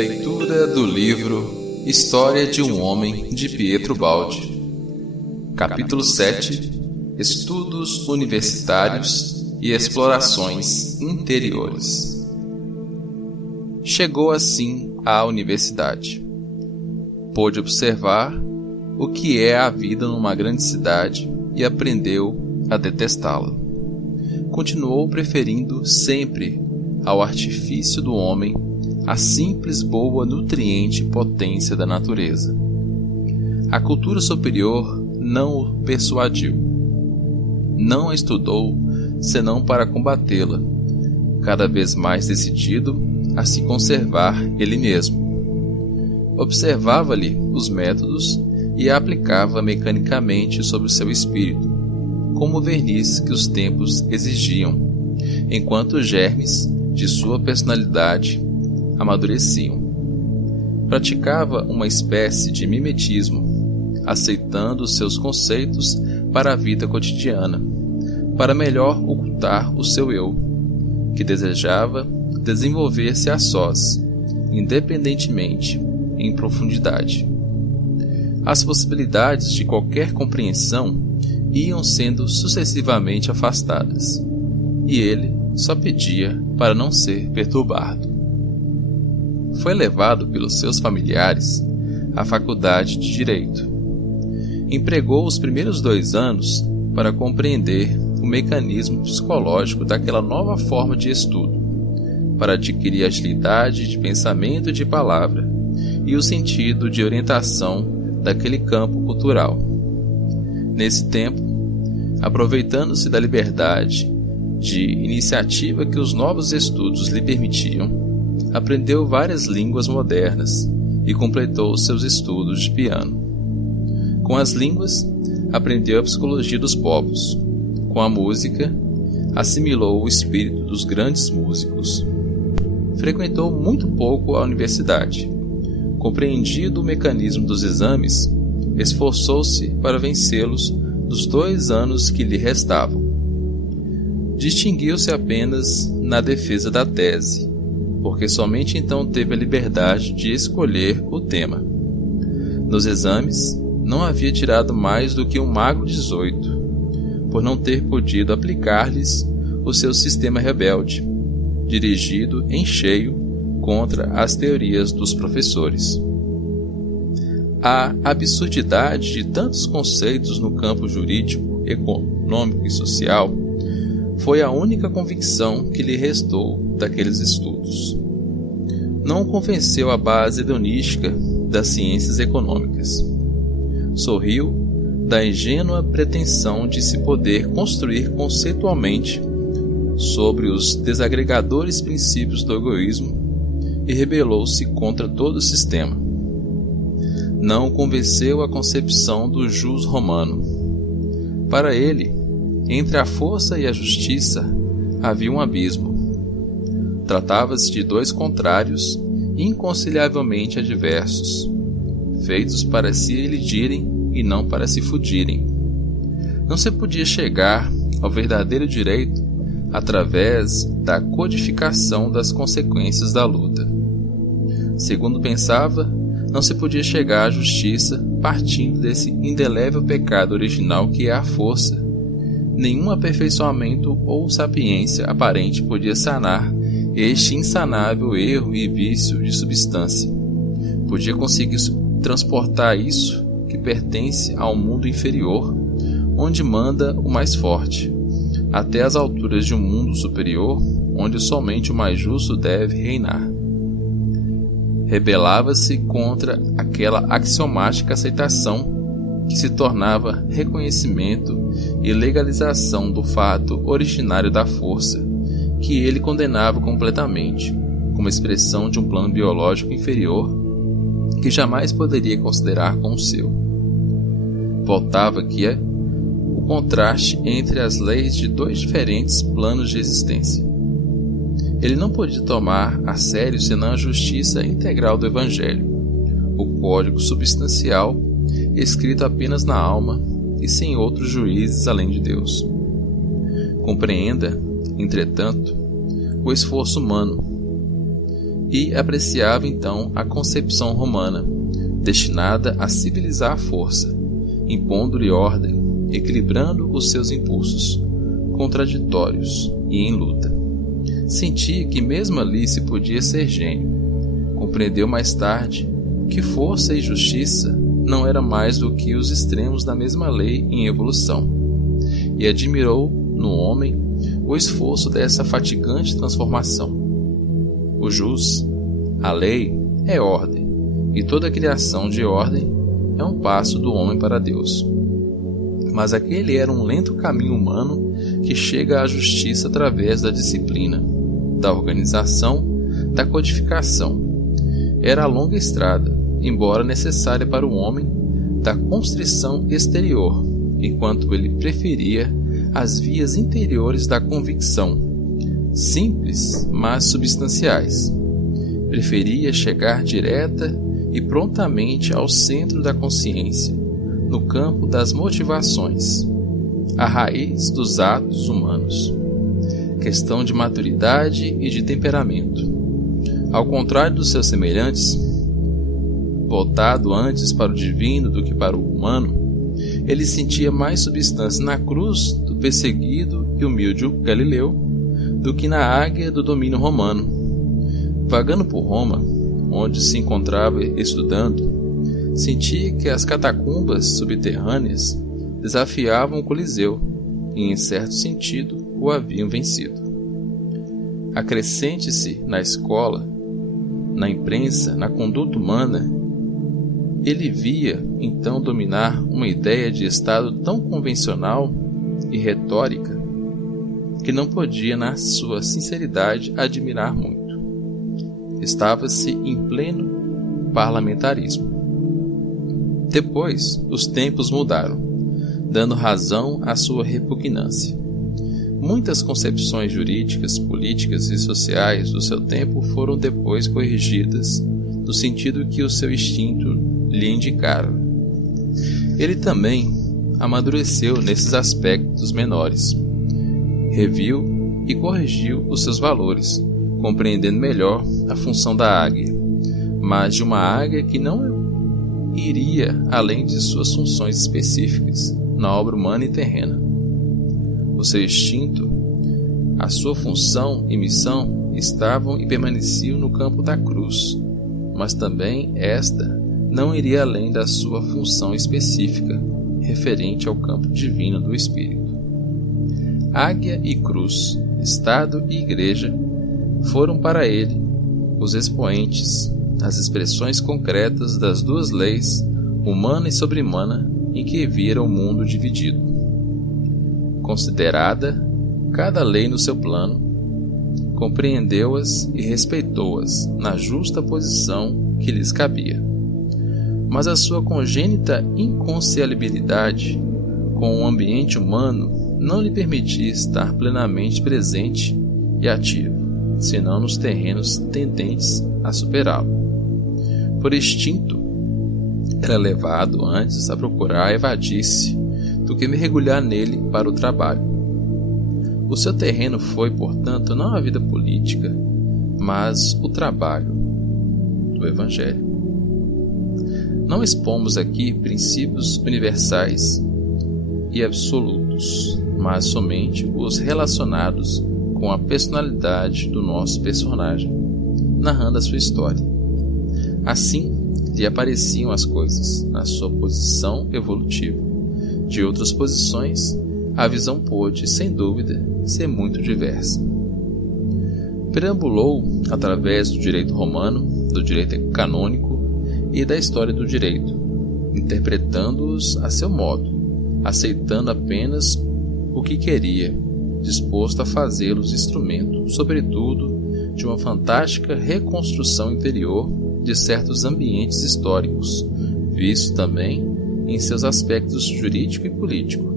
Leitura do livro História de um Homem, de Pietro Baldi. Capítulo 7. Estudos universitários e explorações interiores. Chegou assim à universidade. Pôde observar o que é a vida numa grande cidade e aprendeu a detestá-la. Continuou preferindo sempre ao artifício do homem a simples boa nutriente potência da natureza. A cultura superior não o persuadiu. Não a estudou senão para combatê-la, cada vez mais decidido a se conservar ele mesmo. Observava-lhe os métodos e a aplicava mecanicamente sobre o seu espírito, como o verniz que os tempos exigiam, enquanto os germes de sua personalidade amadureciam. Praticava uma espécie de mimetismo, aceitando os seus conceitos para a vida cotidiana, para melhor ocultar o seu eu, que desejava desenvolver-se a sós, independentemente, em profundidade. As possibilidades de qualquer compreensão iam sendo sucessivamente afastadas, e ele só pedia para não ser perturbado. Foi levado pelos seus familiares à faculdade de Direito. Empregou os primeiros 2 anos para compreender o mecanismo psicológico daquela nova forma de estudo, para adquirir agilidade de pensamento e de palavra e o sentido de orientação daquele campo cultural. Nesse tempo, aproveitando-se da liberdade de iniciativa que os novos estudos lhe permitiam, aprendeu várias línguas modernas e completou seus estudos de piano. Com as línguas, aprendeu a psicologia dos povos. Com a música, assimilou o espírito dos grandes músicos. Frequentou muito pouco a universidade. Compreendido o mecanismo dos exames, esforçou-se para vencê-los nos 2 anos que lhe restavam. Distinguiu-se apenas na defesa da tese, porque somente então teve a liberdade de escolher o tema. Nos exames, não havia tirado mais do que um magro 18, por não ter podido aplicar-lhes o seu sistema rebelde, dirigido em cheio contra as teorias dos professores. A absurdidade de tantos conceitos no campo jurídico, econômico e social foi a única convicção que lhe restou daqueles estudos. Não convenceu a base hedonística das ciências econômicas. Sorriu da ingênua pretensão de se poder construir conceitualmente sobre os desagregadores princípios do egoísmo e rebelou-se contra todo o sistema. Não convenceu a concepção do jus romano. Para ele, entre a força e a justiça havia um abismo. Tratava-se de 2 contrários inconciliavelmente adversos, feitos para se elidirem e não para se fudirem. Não se podia chegar ao verdadeiro direito através da codificação das consequências da luta. Segundo pensava, não se podia chegar à justiça partindo desse indelével pecado original que é a força. Nenhum aperfeiçoamento ou sapiência aparente podia sanar este insanável erro e vício de substância. Podia conseguir transportar isso que pertence ao mundo inferior, onde manda o mais forte, até as alturas de um mundo superior, onde somente o mais justo deve reinar. Rebelava-se contra aquela axiomática aceitação que se tornava reconhecimento e legalização do fato originário da força, que ele condenava completamente, como expressão de um plano biológico inferior que jamais poderia considerar como seu. Voltava aqui o contraste entre as leis de 2 diferentes planos de existência. Ele não podia tomar a sério senão a justiça integral do Evangelho, o código substancial escrito apenas na alma e sem outros juízes além de Deus. Compreenda, entretanto, o esforço humano. e apreciava então a concepção romana, destinada a civilizar a força, impondo-lhe ordem, equilibrando os seus impulsos, contraditórios e em luta. Sentia que mesmo ali se podia ser gênio. Compreendeu mais tarde que força e justiça não era mais do que os extremos da mesma lei em evolução, e admirou no homem o esforço dessa fatigante transformação. O jus, a lei, é ordem, e toda criação de ordem é um passo do homem para Deus. Mas aquele era um lento caminho humano que chega à justiça através da disciplina, da organização, da codificação. Era a longa estrada, embora necessária para o homem, da constrição exterior, enquanto ele preferia as vias interiores da convicção, simples, mas substanciais. Preferia chegar direta e prontamente ao centro da consciência, no campo das motivações, a raiz dos atos humanos, questão de maturidade e de temperamento. Ao contrário dos seus semelhantes, voltado antes para o divino do que para o humano, ele sentia mais substância na cruz do perseguido e humilde Galileu do que na águia do domínio romano. Vagando por Roma, onde se encontrava estudando, sentia que as catacumbas subterrâneas desafiavam o Coliseu e, em certo sentido, o haviam vencido. Acrescente-se na escola, na imprensa, na conduta humana, ele via então dominar uma ideia de Estado tão convencional e retórica que não podia, na sua sinceridade, admirar muito. Estava-se em pleno parlamentarismo. Depois, os tempos mudaram, dando razão à sua repugnância. Muitas concepções jurídicas, políticas e sociais do seu tempo foram depois corrigidas, no sentido que o seu instinto lhe indicara. Ele também amadureceu nesses aspectos menores. Reviu e corrigiu os seus valores, compreendendo melhor a função da águia, mas de uma águia que não iria além de suas funções específicas na obra humana e terrena. O seu instinto, a sua função e missão estavam e permaneciam no campo da cruz, mas também esta não iria além da sua função específica, referente ao campo divino do Espírito. Águia e cruz, Estado e Igreja, foram para ele os expoentes, as expressões concretas das duas leis, humana e sobre-humana, em que vira o mundo dividido. Considerada cada lei no seu plano, compreendeu-as e respeitou-as na justa posição que lhes cabia. Mas a sua congênita inconciliabilidade com o ambiente humano não lhe permitia estar plenamente presente e ativo, senão nos terrenos tendentes a superá-lo. Por instinto, era levado antes a procurar evadir-se do que mergulhar nele para o trabalho. O seu terreno foi, portanto, não a vida política, mas o trabalho do Evangelho. Não expomos aqui princípios universais e absolutos, mas somente os relacionados com a personalidade do nosso personagem, narrando a sua história. Assim lhe apareciam as coisas na sua posição evolutiva. De outras posições, a visão pôde, sem dúvida, ser muito diversa. Perambulou através do direito romano, do direito canônico e da história do direito, interpretando-os a seu modo, aceitando apenas o que queria, disposto a fazê-los instrumento, sobretudo, de uma fantástica reconstrução interior de certos ambientes históricos, visto também em seus aspectos jurídico e político.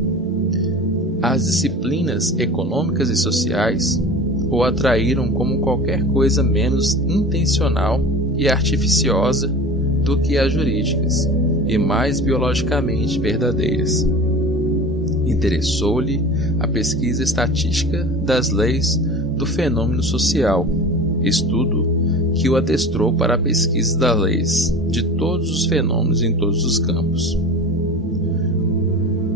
As disciplinas econômicas e sociais o atraíram como qualquer coisa menos intencional e artificiosa do que as jurídicas, e mais biologicamente verdadeiras. Interessou-lhe a pesquisa estatística das leis do fenômeno social, estudo que o adestrou para a pesquisa das leis de todos os fenômenos em todos os campos.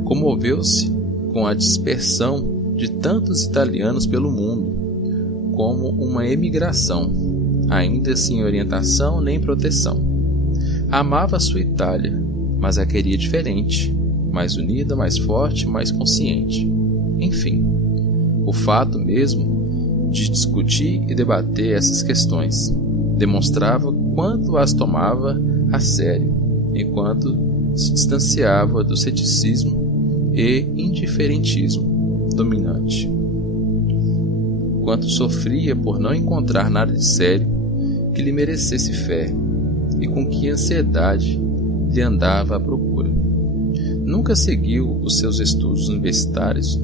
Comoveu-se com a dispersão de tantos italianos pelo mundo, como uma emigração, ainda sem orientação nem proteção. Amava sua Itália, mas a queria diferente, mais unida, mais forte, mais consciente. Enfim, o fato mesmo de discutir e debater essas questões demonstrava quanto as tomava a sério, enquanto se distanciava do ceticismo e indiferentismo dominante. Quanto sofria por não encontrar nada de sério que lhe merecesse fé, e com que ansiedade lhe andava à procura. Nunca seguiu os seus estudos universitários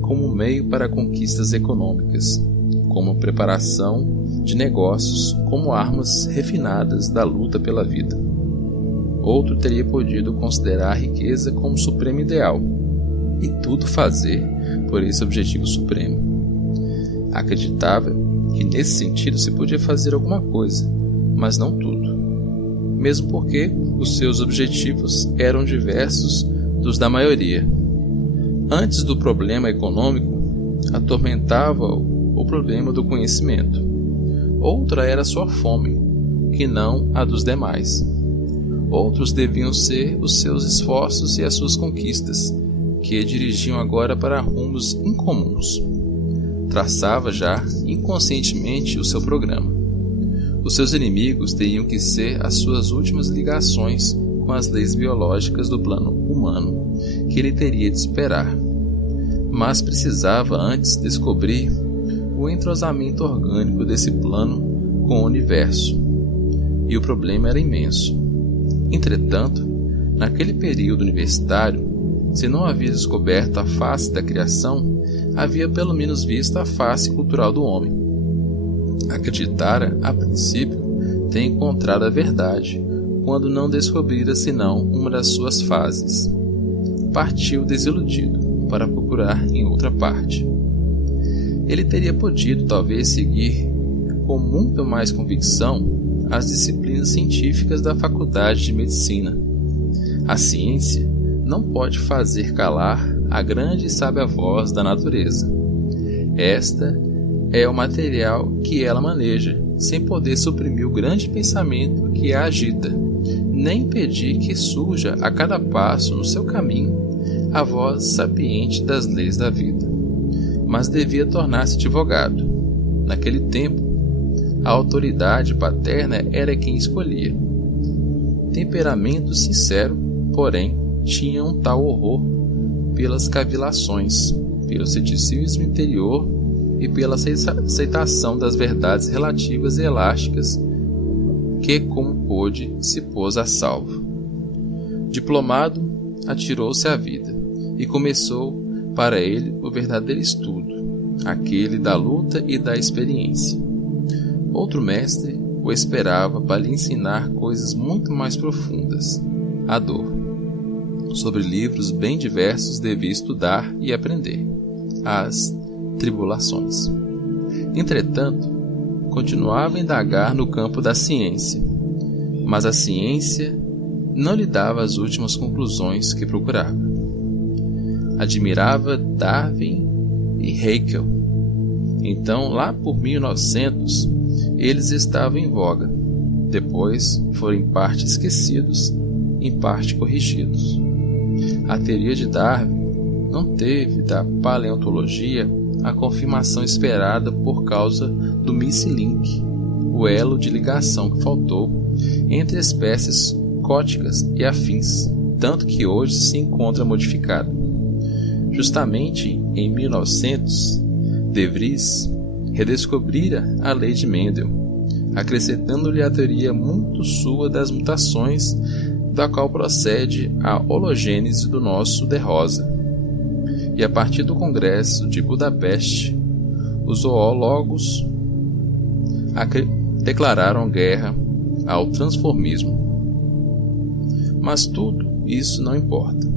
como meio para conquistas econômicas, como preparação de negócios, como armas refinadas da luta pela vida. Outro teria podido considerar a riqueza como supremo ideal, e tudo fazer por esse objetivo supremo. Acreditava que nesse sentido se podia fazer alguma coisa, mas não tudo, mesmo porque os seus objetivos eram diversos dos da maioria. Antes do problema econômico, atormentava-o o problema do conhecimento. Outra era sua fome, que não a dos demais. Outros deviam ser os seus esforços e as suas conquistas, que dirigiam agora para rumos incomuns. Traçava já inconscientemente o seu programa. Os seus inimigos teriam que ser as suas últimas ligações com as leis biológicas do plano humano, que ele teria de esperar. Mas precisava antes descobrir o entrosamento orgânico desse plano com o universo. E o problema era imenso. Entretanto, naquele período universitário, se não havia descoberto a face da criação, havia pelo menos visto a face cultural do homem. Acreditara, a princípio, ter encontrado a verdade, quando não descobrira senão uma das suas fases. Partiu desiludido para procurar em outra parte. Ele teria podido, talvez, seguir com muito mais convicção as disciplinas científicas da Faculdade de Medicina. A ciência não pode fazer calar a grande e sábia voz da natureza. Esta é o material que ela maneja, sem poder suprimir o grande pensamento que a agita, nem impedir que surja a cada passo no seu caminho a voz sapiente das leis da vida. Mas devia tornar-se advogado. Naquele tempo, a autoridade paterna era quem escolhia. Temperamento sincero, porém, tinha um tal horror pelas cavilações, pelo ceticismo interior e pela aceitação das verdades relativas e elásticas que, como pôde, se pôs a salvo. Diplomado, atirou-se à vida e começou para ele o verdadeiro estudo, aquele da luta e da experiência. Outro mestre o esperava para lhe ensinar coisas muito mais profundas, a dor. Sobre livros bem diversos devia estudar e aprender, as tribulações. Entretanto, continuava a indagar no campo da ciência, mas a ciência não lhe dava as últimas conclusões que procurava. Admirava Darwin e Haeckel. Então, lá por 1900, eles estavam em voga. Depois foram em parte esquecidos, em parte corrigidos. A teoria de Darwin não teve da paleontologia a confirmação esperada por causa do missilink, o elo de ligação que faltou entre espécies cóticas e afins, tanto que hoje se encontra modificado. Justamente em 1900, De Vries redescobrira a lei de Mendel, acrescentando-lhe a teoria muito sua das mutações, da qual procede a hologênese do nosso de Rosa. E a partir do Congresso de Budapeste, os zoólogos declararam guerra ao transformismo. Mas tudo isso não importa.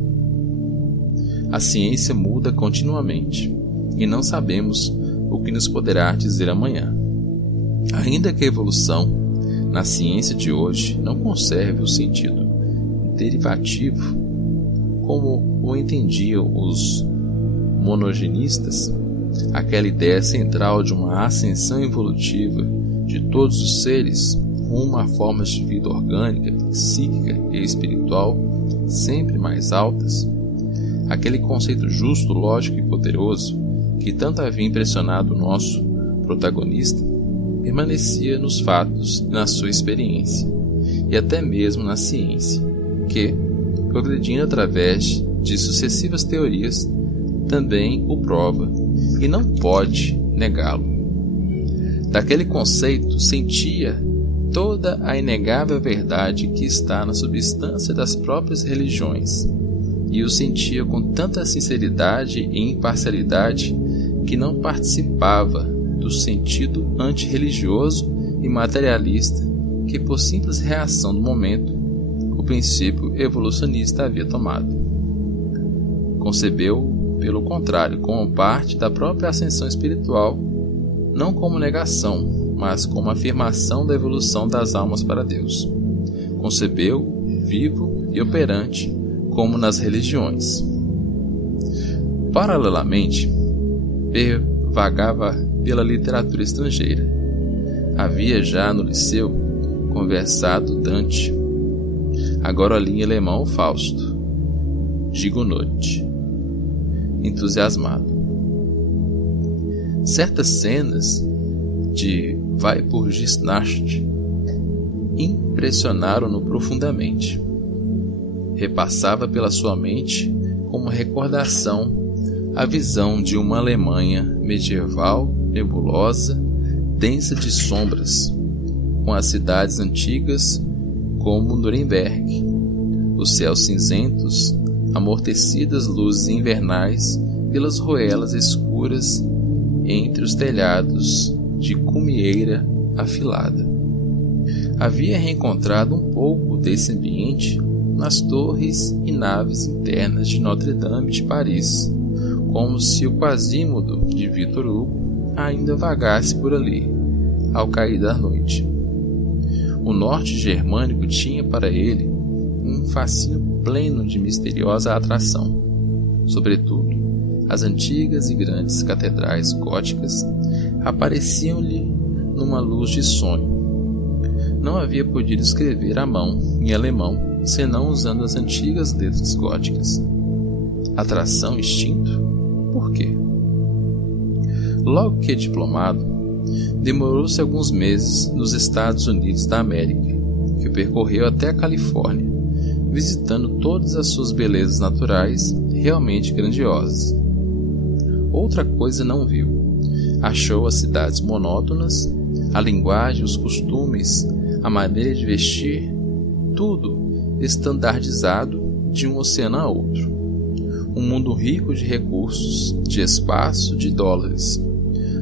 A ciência muda continuamente e não sabemos o que nos poderá dizer amanhã. Ainda que a evolução, na ciência de hoje, não conserve o sentido derivativo, como o entendiam os monogenistas, aquela ideia central de uma ascensão evolutiva de todos os seres rumo a formas de vida orgânica, psíquica e espiritual sempre mais altas, aquele conceito justo, lógico e poderoso que tanto havia impressionado o nosso protagonista, permanecia nos fatos e na sua experiência, e até mesmo na ciência, que, progredindo através de sucessivas teorias, também o prova e não pode negá-lo. Daquele conceito sentia toda a inegável verdade que está na substância das próprias religiões, e o sentia com tanta sinceridade e imparcialidade que não participava do sentido antirreligioso e materialista que, por simples reação do momento, o princípio evolucionista havia tomado. Concebeu, pelo contrário, como parte da própria ascensão espiritual, não como negação, mas como afirmação da evolução das almas para Deus. Concebeu, vivo e operante, como nas religiões. Paralelamente, vagava pela literatura estrangeira. Havia já no liceu conversado Dante, agora li em alemão Fausto, Gigonotti, entusiasmado. Certas cenas de Walpurgisnacht impressionaram-no profundamente. Repassava pela sua mente como recordação a visão de uma Alemanha medieval, nebulosa, densa de sombras, com as cidades antigas como Nuremberg, os céus cinzentos, amortecidas luzes invernais pelas ruelas escuras entre os telhados de cumieira afilada. Havia reencontrado um pouco desse ambiente nas torres e naves internas de Notre-Dame de Paris, como se o Quasímodo de Victor Hugo ainda vagasse por ali, ao cair da noite. O norte germânico tinha para ele um fascínio pleno de misteriosa atração. Sobretudo, as antigas e grandes catedrais góticas apareciam-lhe numa luz de sonho. Não havia podido escrever à mão, em alemão, senão usando as antigas letras góticas. Atração, instinto? Por quê? Logo que diplomado, demorou-se alguns meses nos Estados Unidos da América, que percorreu até a Califórnia, visitando todas as suas belezas naturais realmente grandiosas. Outra coisa não viu. Achou as cidades monótonas, a linguagem, os costumes, a maneira de vestir, tudo estandardizado de um oceano a outro. Um mundo rico de recursos, de espaço, de dólares,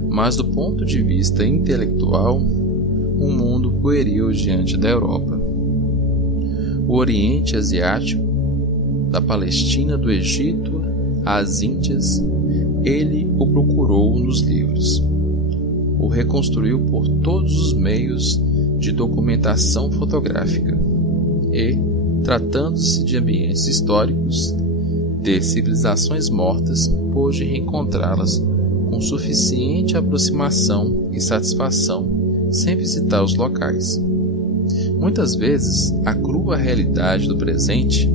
mas do ponto de vista intelectual, um mundo pueril diante da Europa. O Oriente Asiático, da Palestina, do Egito às Índias, ele o procurou nos livros. O reconstruiu por todos os meios de documentação fotográfica e, tratando-se de ambientes históricos, de civilizações mortas, pôde reencontrá-las com suficiente aproximação e satisfação sem visitar os locais. Muitas vezes, a crua realidade do presente,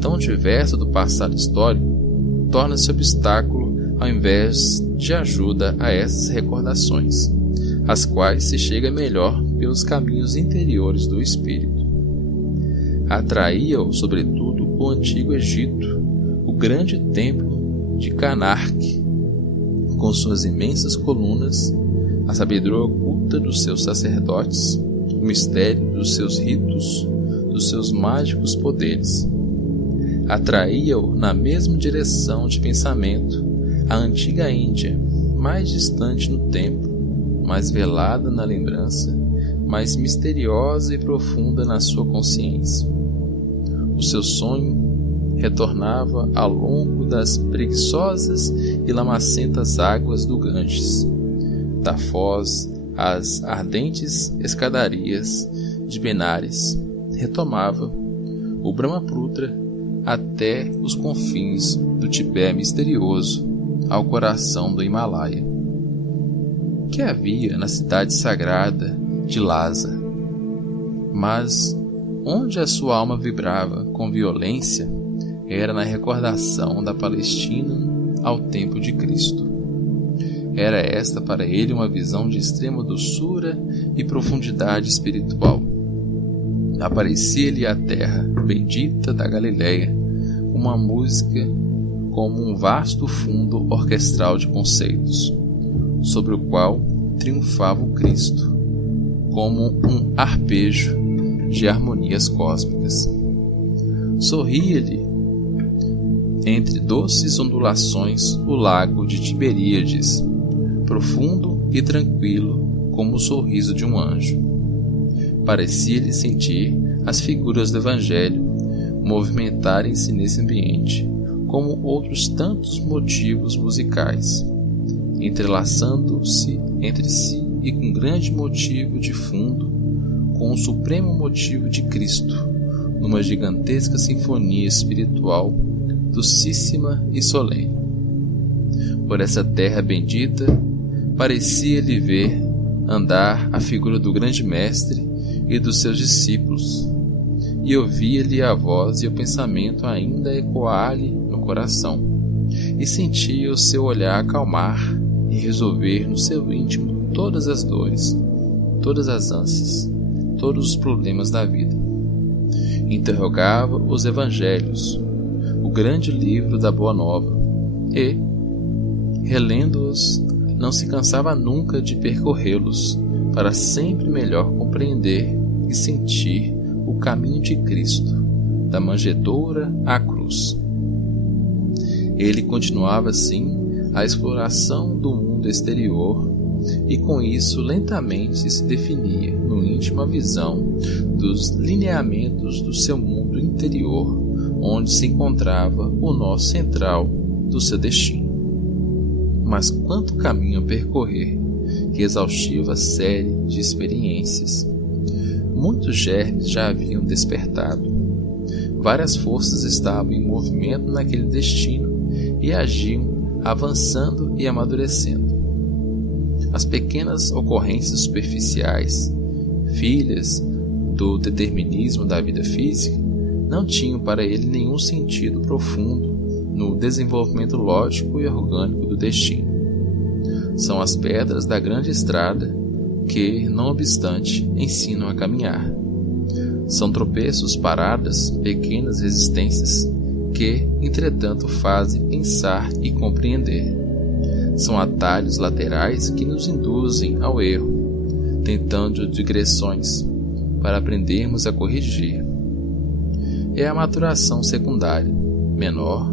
tão diversa do passado histórico, torna-se obstáculo ao invés de ajuda a essas recordações, às quais se chega melhor pelos caminhos interiores do espírito. Atraía-o, sobretudo, o antigo Egito, o grande templo de Karnak, com suas imensas colunas, a sabedoria oculta dos seus sacerdotes, o mistério dos seus ritos, dos seus mágicos poderes. Atraía-o na mesma direção de pensamento a antiga Índia, mais distante no tempo, mais velada na lembrança, mais misteriosa e profunda na sua consciência. O seu sonho retornava ao longo das preguiçosas e lamacentas águas do Ganges, da foz as ardentes escadarias de Benares, retomava o Brahmaputra até os confins do Tibete misterioso, ao coração do Himalaia. Que havia na cidade sagrada de Lhasa, mas onde a sua alma vibrava com violência era na recordação da Palestina ao tempo de Cristo. Era esta para ele uma visão de extrema doçura e profundidade espiritual. Aparecia-lhe a terra bendita da Galileia, uma música como um vasto fundo orquestral de conceitos, sobre o qual triunfava o Cristo, como um arpejo de harmonias cósmicas. Sorria-lhe entre doces ondulações o lago de Tiberíades, profundo e tranquilo como o sorriso de um anjo. Parecia-lhe sentir as figuras do Evangelho movimentarem-se nesse ambiente, como outros tantos motivos musicais, entrelaçando-se entre si e com grande motivo de fundo, com o supremo motivo de Cristo, numa gigantesca sinfonia espiritual docíssima e solene. Por essa terra bendita, parecia-lhe ver andar a figura do grande mestre e dos seus discípulos, e ouvia-lhe a voz e o pensamento ainda ecoar-lhe no coração, e sentia o seu olhar acalmar e resolver no seu íntimo todas as dores, todas as ânsias, todos os problemas da vida. Interrogava os evangelhos, o grande livro da Boa Nova, e, relendo-os, não se cansava nunca de percorrê-los para sempre melhor compreender e sentir o caminho de Cristo, da manjedoura à cruz. Ele continuava assim a exploração do mundo exterior e com isso lentamente se definia no íntimo a visão dos lineamentos do seu mundo interior, onde se encontrava o nó central do seu destino. Mas quanto caminho a percorrer, que exaustiva série de experiências! Muitos germes já haviam despertado. Várias forças estavam em movimento naquele destino e agiam, avançando e amadurecendo. As pequenas ocorrências superficiais, filhas do determinismo da vida física, não tinham para ele nenhum sentido profundo no desenvolvimento lógico e orgânico do destino. São as pedras da grande estrada que, não obstante, ensinam a caminhar. São tropeços, paradas, pequenas resistências que, entretanto, fazem pensar e compreender. São atalhos laterais que nos induzem ao erro, tentando digressões para aprendermos a corrigir. É a maturação secundária, menor,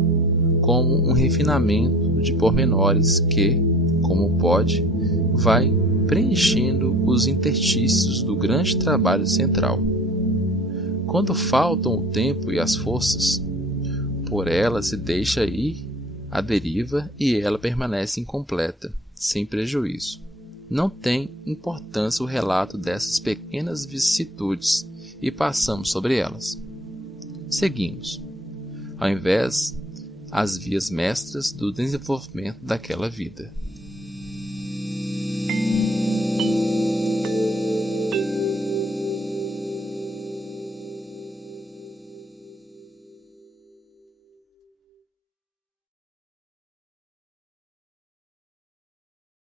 como um refinamento de pormenores que, como pode, vai preenchendo os interstícios do grande trabalho central. Quando faltam o tempo e as forças, por ela se deixa ir à deriva e ela permanece incompleta, sem prejuízo. Não tem importância o relato dessas pequenas vicissitudes e passamos sobre elas. Seguimos, ao invés, as vias mestras do desenvolvimento daquela vida.